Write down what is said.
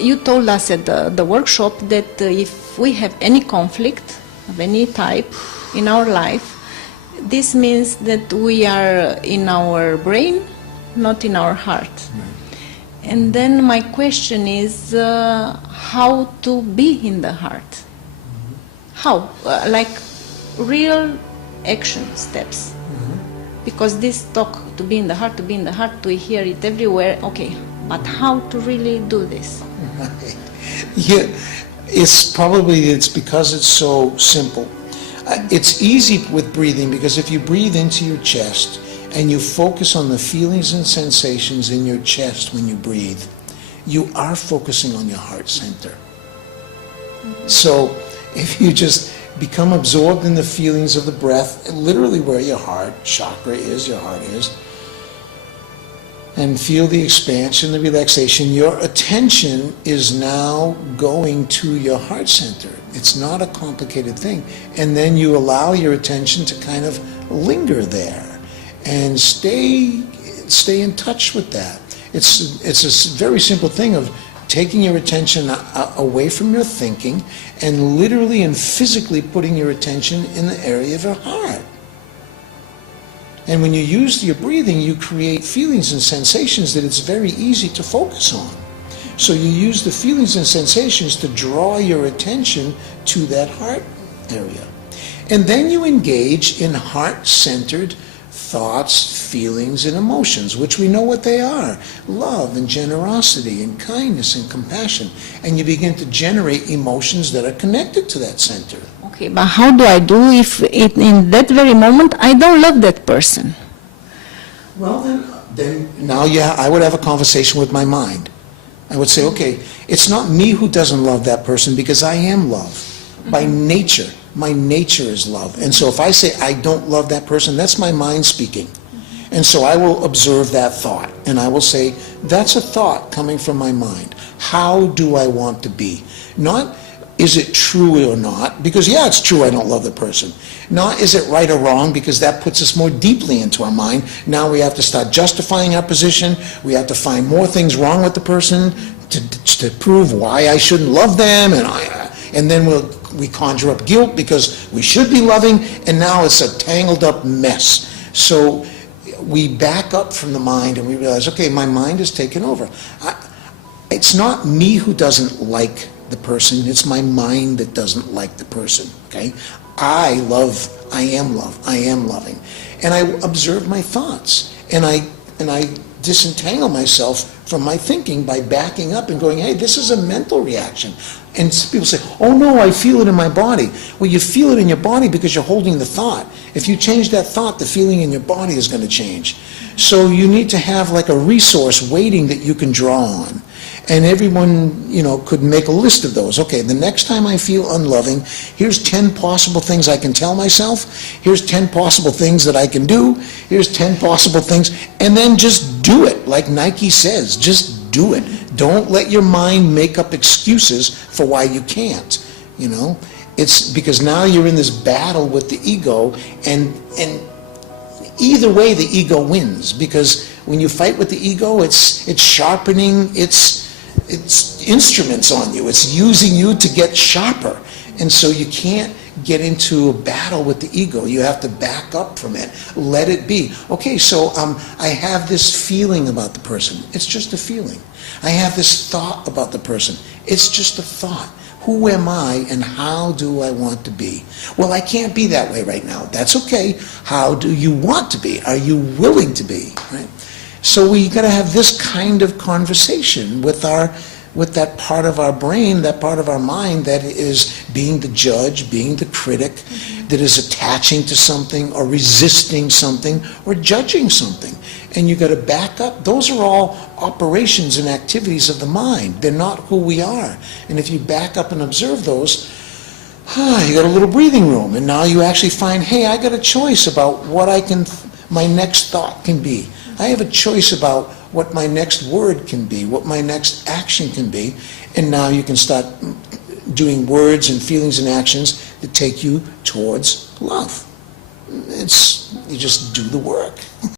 You told us at the workshop that if we have any conflict of any type in our life, this means that we are in our brain, not in our heart. Right. And then my question is how to be in the heart? Mm-hmm. How? Like real action steps. Mm-hmm. Because this talk to be in the heart, we hear it everywhere. Okay, but how to really do this? Right. Yeah, it's because it's so simple. It's easy with breathing because if you breathe into your chest and you focus on the feelings and sensations in your chest when you breathe, you are focusing on your heart center. Mm-hmm. So if you just become absorbed in the feelings of the breath, literally where your heart chakra is, your heart is, and feel the expansion, the relaxation, your attention is now going to your heart center. It's not a complicated thing. And then you allow your attention to kind of linger there and stay in touch with that. It's a very simple thing of taking your attention away from your thinking and literally and physically putting your attention in the area of your heart. And when you use your breathing, you create feelings and sensations that it's very easy to focus on. So you use the feelings and sensations to draw your attention to that heart area. And then you engage in heart-centered thoughts, feelings, and emotions, which we know what they are. Love and generosity and kindness and compassion. And you begin to generate emotions that are connected to that center. Okay, but how do I do if in that very moment I don't love that person? Well, then now I would have a conversation with my mind. I would say, okay, it's not me who doesn't love that person because I am love. Mm-hmm. By nature, my nature is love. And so if I say I don't love that person, that's my mind speaking. Mm-hmm. And so I will observe that thought and I will say, that's a thought coming from my mind. How do I want to be? Not, is it true or not? Because yeah, it's true I don't love the person. Not is it right or wrong, because that puts us more deeply into our mind. Now we have to start justifying our position. We have to find more things wrong with the person to prove why I shouldn't love them. And then we conjure up guilt because we should be loving, and now it's a tangled up mess. So we back up from the mind and we realize, okay, my mind is taken over. It's not me who doesn't like the person, it's my mind that doesn't like the person, okay? I am love, I am loving. And I observe my thoughts, and I disentangle myself from my thinking by backing up and going, hey, this is a mental reaction. And people say, oh no, I feel it in my body. Well, you feel it in your body because you're holding the thought. If you change that thought, the feeling in your body is going to change. So you need to have like a resource waiting that you can draw on. And everyone, could make a list of those. Okay, the next time I feel unloving, here's 10 possible things I can tell myself. Here's 10 possible things that I can do. Here's 10 possible things. And then just do it, like Nike says. Just do it. Don't let your mind make up excuses for why you can't, It's because now you're in this battle with the ego, and either way the ego wins, because when you fight with the ego, it's sharpening its instruments on you. It's using you to get sharper. And so you can't get into a battle with the ego. You have to back up from it. Let it be. Okay, so I have this feeling about the person. It's just a feeling. I have this thought about the person. It's just a thought. Who am I and how do I want to be? Well, I can't be that way right now. That's okay. How do you want to be? Are you willing to be? Right? So we got to have this kind of conversation with that part of our brain, that part of our mind that is being the judge, being the critic, that is attaching to something or resisting something or judging something. And you got to back up. Those are all operations and activities of the mind. They're not who we are. And if you back up and observe those, you got a little breathing room. And now you actually find, hey, I got a choice about what my next thought can be. I have a choice about what my next word can be, what my next action can be, and now you can start doing words and feelings and actions that take you towards love. You just do the work.